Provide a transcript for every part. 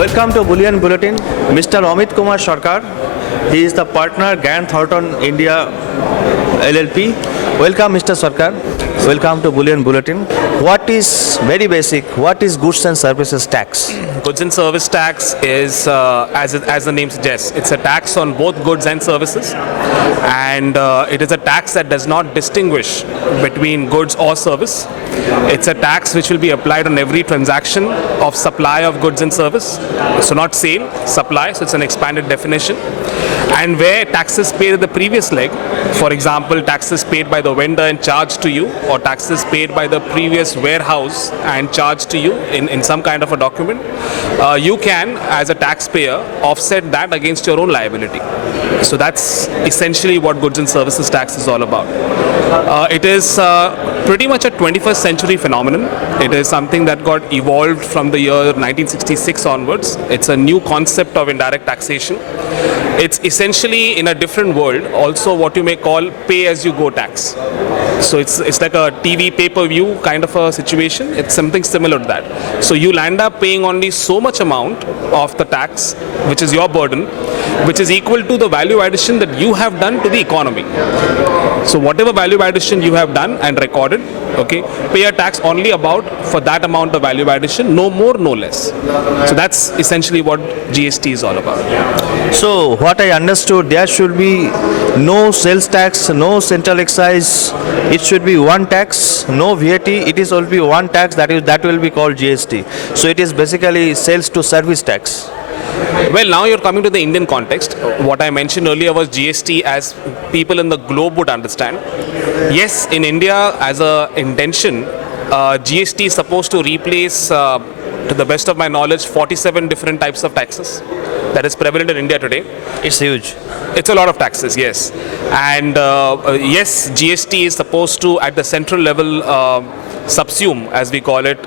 Welcome to Bullion Bulletin. Mr. Amit Kumar Sarkar. He is the partner Grant Thornton India LLP. Welcome, Mr. Sarkar. Welcome to Bullion Bulletin. What is very basic? What is goods and services tax? Goods and service tax is, as the name suggests, it's a tax on both goods and services, and it is a tax that does not distinguish between goods or service. It's a tax which will be applied on every transaction of supply of goods and service. So not sale, supply, so it's an expanded definition. And where taxes paid at the previous leg, for example, taxes paid by the vendor and charged to you, or taxes paid by the previous warehouse and charged to you in some kind of a document, you can, as a taxpayer, offset that against your own liability. So that's essentially what goods and services tax is all about. It is pretty much a 21st century phenomenon. It is something that got evolved from the year 1966 onwards. It's a new concept of indirect taxation. It's essentially, in a different world, also what you may call pay-as-you-go tax. So it's like a TV pay-per-view kind of a situation. It's something similar to that. So you'll end up paying only so much amount of the tax, which is your burden, which is equal to the value addition that you have done to the economy. So whatever value addition you have done and recorded, okay, pay a tax only about for that amount of value addition, no more, no less. So that's essentially what GST is all about. So what I understood, there should be no sales tax, no central excise. It should be one tax, no VAT. It is only one tax that will be called GST. So it is basically sales to service tax. Well, now you're coming to the Indian context. What I mentioned earlier was GST as people in the globe would understand. Yes, in India, as a intention, GST is supposed to replace, to the best of my knowledge, 47 different types of taxes that is prevalent in India today. It's huge. It's a lot of taxes, yes. And yes, GST is supposed to, at the central level, subsume, as we call it,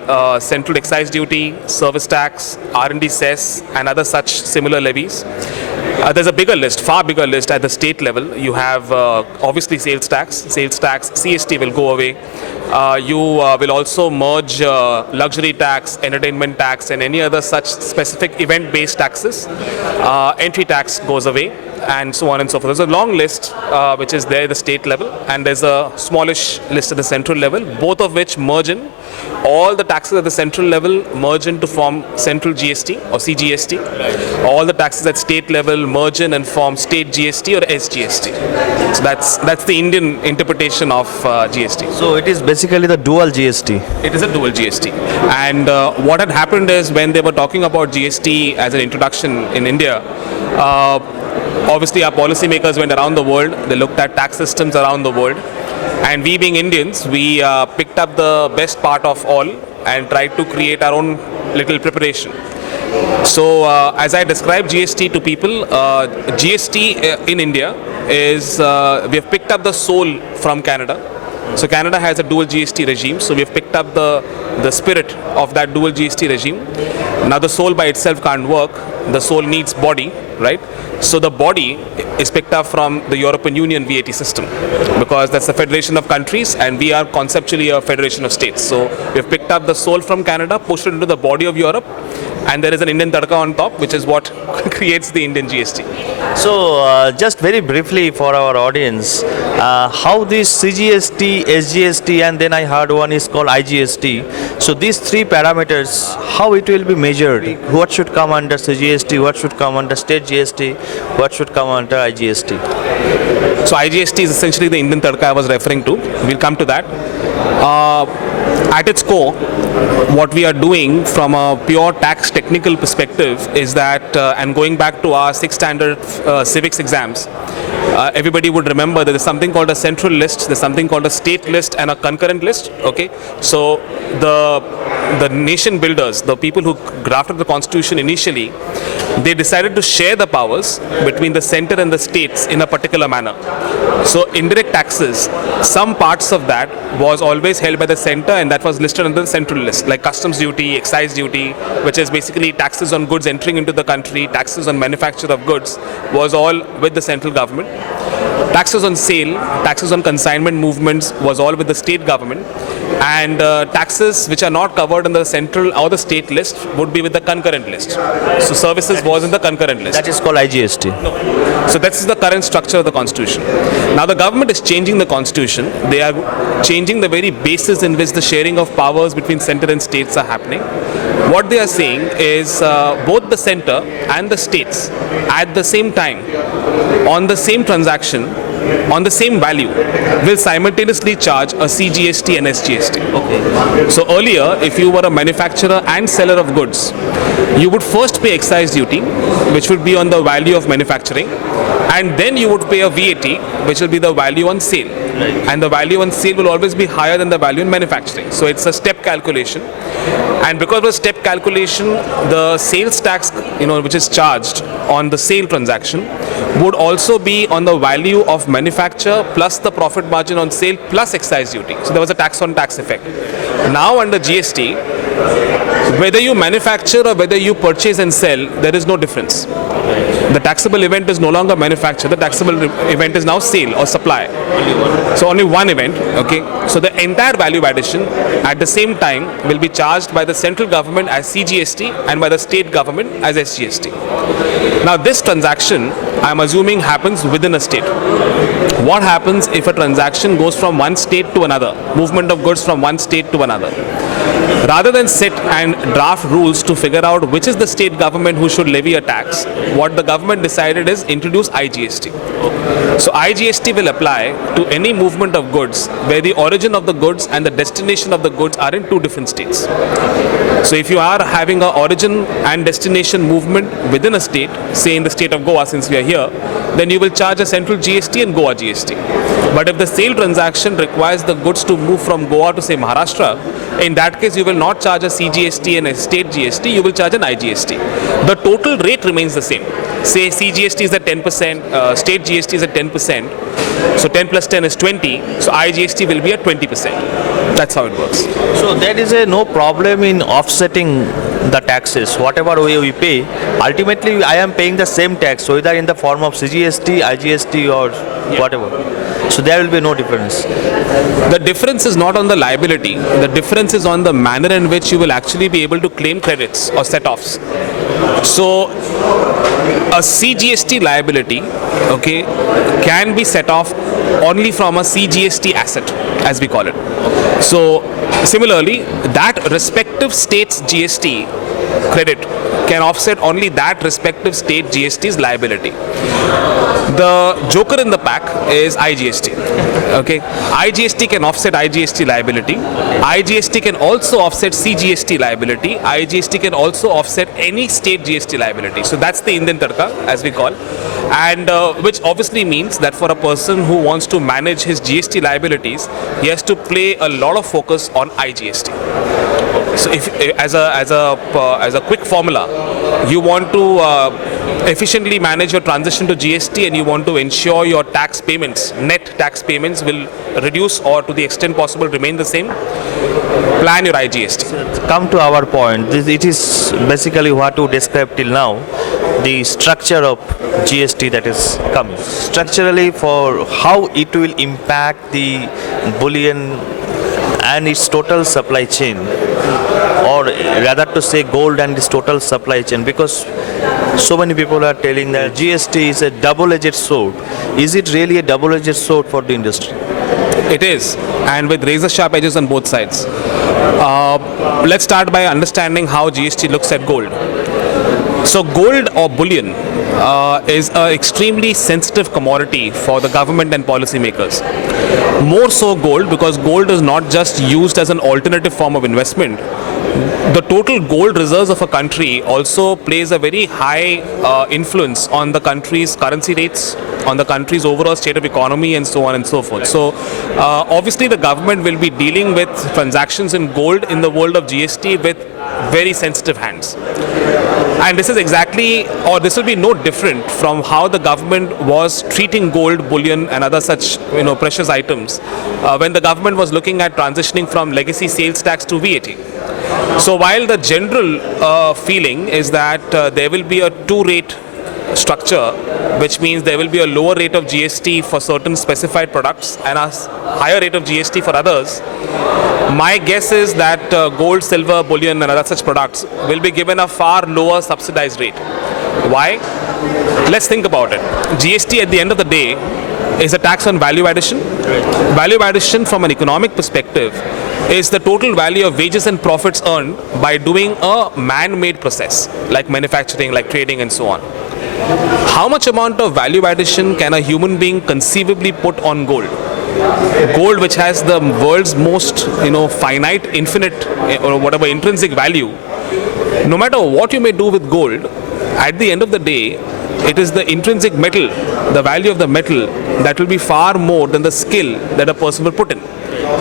central excise duty, service tax, R&D cess, and other such similar levies. There's a bigger list, far bigger list at the state level. You have obviously sales tax, CST will go away. You will also merge luxury tax, entertainment tax, and any other such specific event-based taxes. Entry tax goes away, and so on and so forth. There's a long list which is there at the state level, and there's a smallish list at the central level, both of which merge in. All the taxes at the central level merge in to form central GST or CGST. All the taxes at state level merge in and form state GST or SGST. So that's the Indian interpretation of GST. So it is basically the dual GST. It is a dual GST. And what had happened is, when they were talking about GST as an introduction in India, obviously our policymakers went around the world. They looked at tax systems around the world. And we, being Indians, we picked up the best part of all and tried to create our own little preparation. So as I describe GST to people, GST in India is, we have picked up the soul from Canada. So Canada has a dual GST regime, so we have picked up the spirit of that dual GST regime. Now the soul by itself can't work. The soul needs body, right? So the body is picked up from the European Union VAT system, because that's the federation of countries and we are conceptually a federation of states. So we've picked up the soul from Canada, pushed it into the body of Europe, and there is an Indian tadka on top, which is what creates the Indian GST. So just very briefly for our audience, how this CGST, SGST, and then I heard one is called IGST. So these three parameters, how it will be measured? What should come under CGST? What should come under state GST? What should come under IGST? So IGST is essentially the Indian tadka I was referring to. We'll come to that. At its core, what we are doing from a pure tax technical perspective is that, and going back to our 6th standard civics exams, everybody would remember that there's something called a central list, there's something called a state list, and a concurrent list. Okay, so the nation builders, the people who drafted the constitution initially, they decided to share the powers between the center and the states in a particular manner. So indirect taxes, some parts of that was always held by the center, and that was listed under the central list, like customs duty, excise duty, which is basically taxes on goods entering into the country, taxes on manufacture of goods, was all with the central government. Taxes on sale, taxes on consignment movements was all with the state government. and taxes which are not covered in the central or the state list would be with the concurrent list. So services was in the concurrent list. That is called IGST. So that's the current structure of the constitution. Now the government is changing the constitution. They are changing the very basis in which the sharing of powers between center and states are happening. What they are saying is both the center and the states at the same time on the same transaction on the same value will simultaneously charge a CGST and SGST. Okay. So earlier, if you were a manufacturer and seller of goods, you would first pay excise duty, which would be on the value of manufacturing, and then you would pay a VAT, which will be the value on sale. Right. And the value on sale will always be higher than the value in manufacturing. So it's a step calculation. And because of the step calculation, the sales tax, which is charged on the sale transaction, would also be on the value of manufacture plus the profit margin on sale plus excise duty. So there was a tax on tax effect. Now under GST, whether you manufacture or whether you purchase and sell, there is no difference. The taxable event is no longer manufacture. The taxable event is now sale or supply. So only one event. Okay. So the entire value addition at the same time will be charged by the central government as CGST and by the state government as SGST. Now this transaction, I am assuming, happens within a state. What happens if a transaction goes from one state to another, movement of goods from one state to another? Rather than sit and draft rules to figure out which is the state government who should levy a tax, what the government decided is introduce IGST. So IGST will apply to any movement of goods where the origin of the goods and the destination of the goods are in two different states. So if you are having an origin and destination movement within a state, say in the state of Goa since we are here, then you will charge a central GST and Goa GST. But if the sale transaction requires the goods to move from Goa to say Maharashtra, in that case you will not charge a CGST and a state GST, you will charge an IGST. The total rate remains the same. Say CGST is at 10%, state GST is at 10%, so 10 plus 10 is 20, so IGST will be at 20%. That's how it works. So there is no problem in offsetting the taxes, whatever way we pay. Ultimately, I am paying the same tax, so either in the form of CGST, IGST or whatever. So there will be no difference. The difference is not on the liability. The difference is on the manner in which you will actually be able to claim credits or set-offs. So a CGST liability, okay, can be set off only from a CGST asset, as we call it. So similarly, that respective state's GST credit can offset only that respective state GST's liability. The joker in the pack is IGST. Okay, IGST can offset IGST liability. IGST can also offset CGST liability. IGST can also offset any state GST liability. So that's the Indian Tarka, as we call, and which obviously means that for a person who wants to manage his GST liabilities, he has to play a lot of focus on IGST. So if as a quick formula, you want to efficiently manage your transition to GST and you want to ensure your tax payments, net tax payments will reduce or to the extent possible remain the same, plan your IGST. Come to our point. It is basically what you described till now, the structure of GST that is coming. Structurally, for how it will impact the bullion and its total supply chain, or rather to say gold and its total supply chain, because so many people are telling that GST is a double-edged sword. Is it really a double-edged sword for the industry? It is, and with razor-sharp edges on both sides. Let's start by understanding how GST looks at gold. So gold or bullion is an extremely sensitive commodity for the government and policymakers. More so gold, because gold is not just used as an alternative form of investment. The total gold reserves of a country also plays a very high influence on the country's currency rates, on the country's overall state of economy, and so on and so forth. So obviously the government will be dealing with transactions in gold in the world of GST with very sensitive hands. And this is exactly, or this will be no different from how the government was treating gold, bullion and other such precious items when the government was looking at transitioning from legacy sales tax to VAT. So while the general feeling is that there will be a two-rate structure, which means there will be a lower rate of GST for certain specified products and a higher rate of GST for others, my guess is that gold, silver, bullion and other such products will be given a far lower subsidized rate. Why? Let's think about it. GST at the end of the day is a tax on value addition. Value addition from an economic perspective is the total value of wages and profits earned by doing a man-made process like manufacturing, like trading and so on. How much amount of value addition can a human being conceivably put on gold? Gold, which has the world's most finite, infinite or whatever intrinsic value, no matter what you may do with gold, at the end of the day, it is the intrinsic metal, the value of the metal, that will be far more than the skill that a person will put in.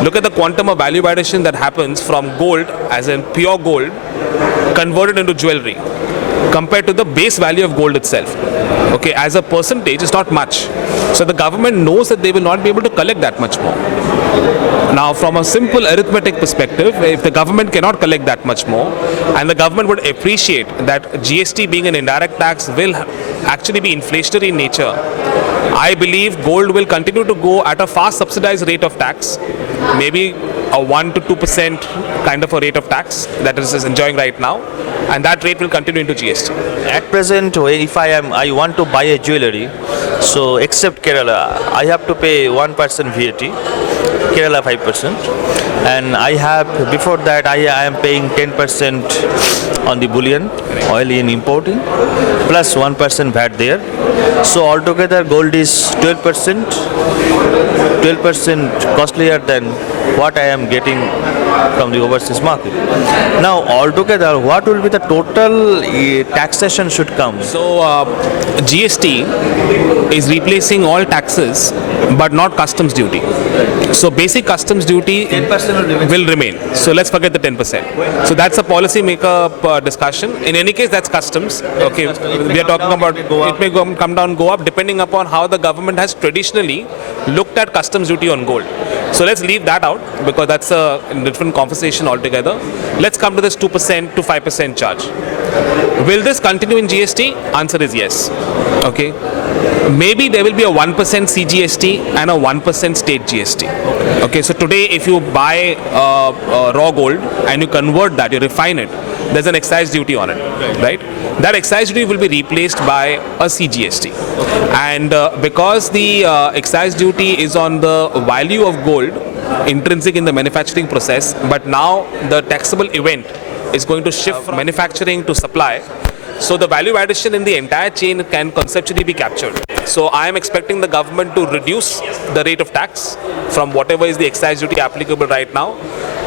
Look at the quantum of value addition that happens from gold, as in pure gold, converted into jewelry, compared to the base value of gold itself. Okay, as a percentage, it's not much. So the government knows that they will not be able to collect that much more. Now, from a simple arithmetic perspective, if the government cannot collect that much more, and the government would appreciate that GST being an indirect tax will actually be inflationary in nature, I believe gold will continue to go at a fast subsidized rate of tax, maybe a 1 to 2% kind of a rate of tax that it is enjoying right now, and that rate will continue into GST. At present, if I want to buy a jewelry, so except Kerala, I have to pay 1% VAT, Kerala 5%, and I have, before that I am paying 10% on the bullion, oil in importing, plus 1% VAT there. So altogether gold is 12% costlier than what I am getting from the overseas market. Now altogether, what will be the total taxation should come? So GST is replacing all taxes but not customs duty. So basic customs duty 10% will remain. So let's forget the 10%. So that's a policy maker discussion. In any case, that's customs. Okay, we are talking about it may come down, go up, depending upon how the government has traditionally looked at customs duty on gold. So let's leave that out because that's a different conversation altogether. Let's come to this 2% to 5% charge. Will this continue in GST? Answer is yes. Okay. Maybe there will be a 1% CGST and a 1% state GST. Okay, so today if you buy raw gold and you convert that, you refine it, there's an excise duty on it, right? That excise duty will be replaced by a CGST. And because the excise duty is on the value of gold, intrinsic in the manufacturing process, but now the taxable event is going to shift from manufacturing to supply. So the value addition in the entire chain can conceptually be captured. So I am expecting the government to reduce the rate of tax from whatever is the excise duty applicable right now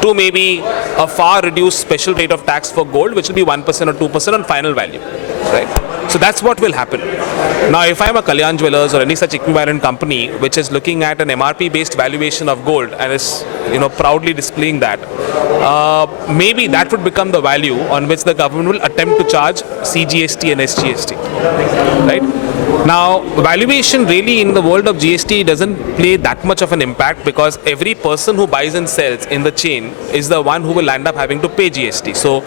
to maybe a far reduced special rate of tax for gold, which will be 1% or 2% on final value, right? So that's what will happen. Now, if I am a Kalyan Jewellers or any such equivalent company which is looking at an MRP-based valuation of gold and is, proudly displaying that, maybe that would become the value on which the government will attempt to charge CGST and SGST, right? Now, valuation really in the world of GST doesn't play that much of an impact because every person who buys and sells in the chain is the one who will end up having to pay GST. So,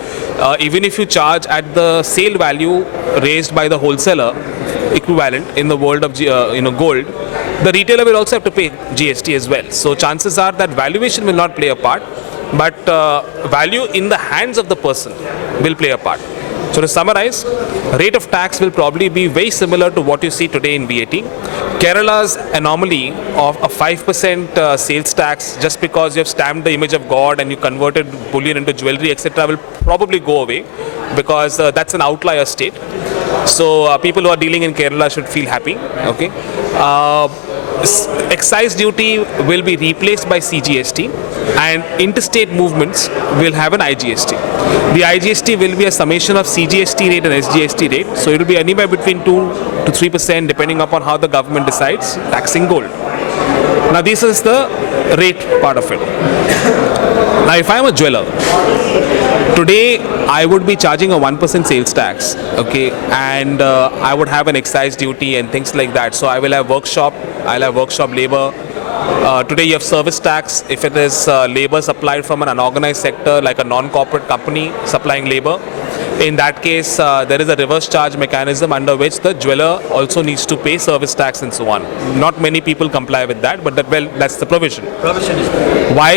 even if you charge at the sale value raised by the wholesaler equivalent in the world of gold, the retailer will also have to pay GST as well. So, chances are that valuation will not play a part, but value in the hands of the person will play a part. So to summarize, rate of tax will probably be very similar to what you see today in VAT. Kerala's anomaly of a 5% sales tax just because you have stamped the image of God and you converted bullion into jewelry, etc. will probably go away because that's an outlier state. So people who are dealing in Kerala should feel happy. Okay. Excise duty will be replaced by CGST and interstate movements will have an IGST. The IGST will be a summation of CGST rate and SGST rate, so it will be anywhere between 2 to 3% depending upon how the government decides taxing gold. Now this is the rate part of it. Now if I am a jeweler, today I would be charging a 1% sales tax, okay, and I would have an excise duty and things like that. So I will have workshop, I'll have workshop labor. Today you have service tax if it is labor supplied from an unorganized sector like a non-corporate company supplying labor. In that case, there is a reverse charge mechanism under which the jeweler also needs to pay service tax and so on. Not many people comply with that, but that's the provision. Why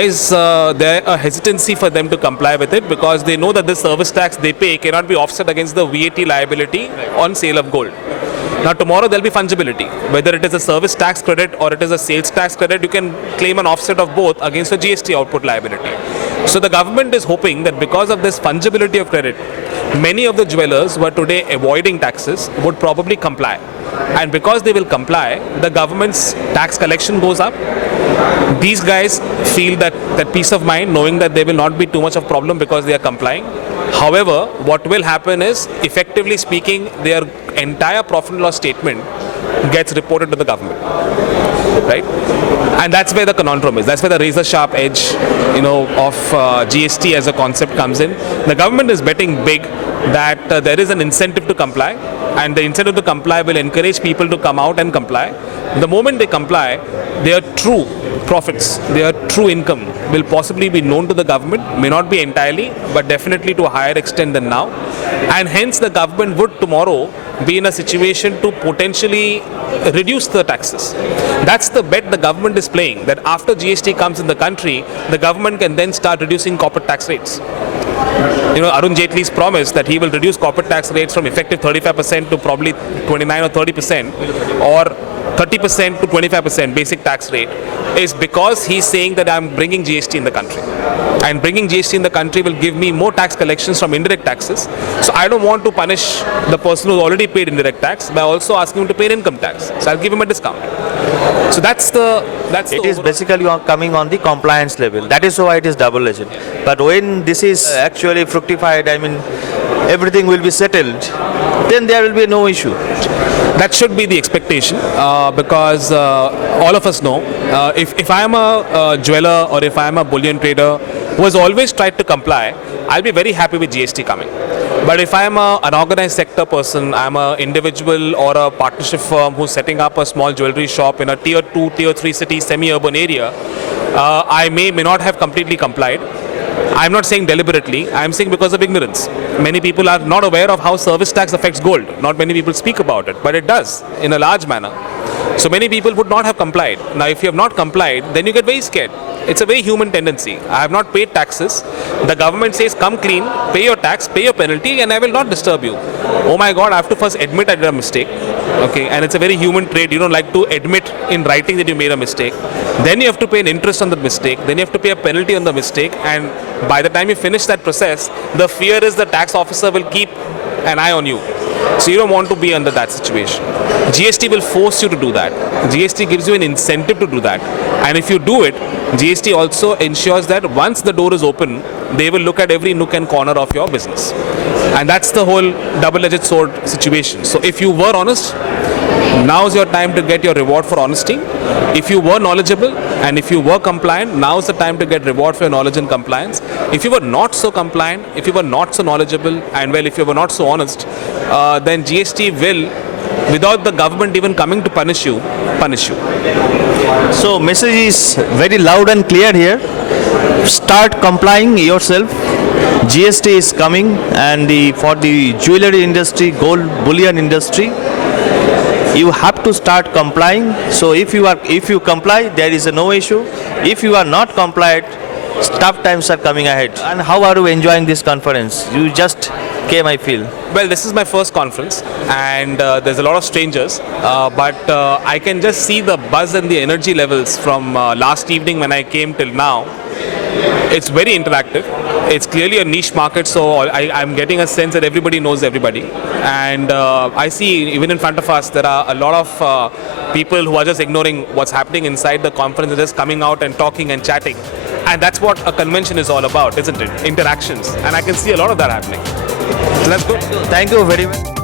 is there a hesitancy for them to comply with it? Because they know that the service tax they pay cannot be offset against the VAT liability on sale of gold. Now tomorrow there will be fungibility. Whether it is a service tax credit or it is a sales tax credit, you can claim an offset of both against the GST output liability. So the government is hoping that because of this fungibility of credit, many of the jewelers who are today avoiding taxes would probably comply. And because they will comply, the government's tax collection goes up. These guys feel that peace of mind knowing that there will not be too much of problem because they are complying. However, what will happen is, effectively speaking, their entire profit and loss statement gets reported to the government, right? And that's where the conundrum is. That's where the razor sharp edge, of GST as a concept comes in. The government is betting big that there is an incentive to comply, and the incentive to comply will encourage people to come out and comply. The moment they comply, their true profits, their true income will possibly be known to the government, may not be entirely, but definitely to a higher extent than now. And hence the government would tomorrow be in a situation to potentially reduce the taxes. That's the bet the government is playing, that after GST comes in the country, the government can then start reducing corporate tax rates. Arun Jaitley's promise that he will reduce corporate tax rates from effective 35% to probably 29 or 30%, or 30% to 25% basic tax rate, is because he's saying that I'm bringing GST in the country. And bringing GST in the country will give me more tax collections from indirect taxes. So I don't want to punish the person who's already paid indirect tax by also asking him to pay income tax. So I'll give him a discount. So it is basically coming on the compliance level. That is why it is double-edged. But when this is actually fructified, everything will be settled, then there will be no issue. That should be the expectation, because all of us know, if I am a jeweler or if I am a bullion trader who has always tried to comply, I'll be very happy with GST coming. But if I am an organized sector person, I am an individual or a partnership firm who's setting up a small jewelry shop in a tier 2, tier 3 city, semi-urban area, I may not have completely complied. I'm not saying deliberately, I'm saying because of ignorance. Many people are not aware of how service tax affects gold. Not many people speak about it, but it does in a large manner. So many people would not have complied. Now, if you have not complied, then you get very scared. It's a very human tendency. I have not paid taxes. The government says, come clean, pay your tax, pay your penalty, and I will not disturb you. Oh my God, I have to first admit I did a mistake. Okay, and it's a very human trait. You don't like to admit in writing that you made a mistake. Then you have to pay an interest on the mistake. Then you have to pay a penalty on the mistake. And by the time you finish that process, the fear is the tax officer will keep an eye on you. So you don't want to be under that situation. GST will force you to do that. GST gives you an incentive to do that. And if you do it, GST also ensures that once the door is open, they will look at every nook and corner of your business. And that's the whole double-edged sword situation. So if you were honest, now's your time to get your reward for honesty. If you were knowledgeable and if you were compliant, now's the time to get reward for your knowledge and compliance. If you were not so compliant, if you were not so knowledgeable, and if you were not so honest, then GST will, without the government even coming to punish you. So message is very loud and clear here. Start complying yourself. GST is coming, and for the jewelry industry, gold bullion industry, you have to start complying. So if you comply, there is no issue. If you are not compliant, tough times are coming ahead. And how are you enjoying this conference? You just came, I feel. Well, this is my first conference, and there's a lot of strangers, but I can just see the buzz and the energy levels from last evening when I came till now. It's very interactive. It's clearly a niche market, so I'm getting a sense that everybody knows everybody. And I see even in front of us, there are a lot of people who are just ignoring what's happening inside the conference, just coming out and talking and chatting. And that's what a convention is all about, isn't it? Interactions. And I can see a lot of that happening. So that's good. Thank you very much.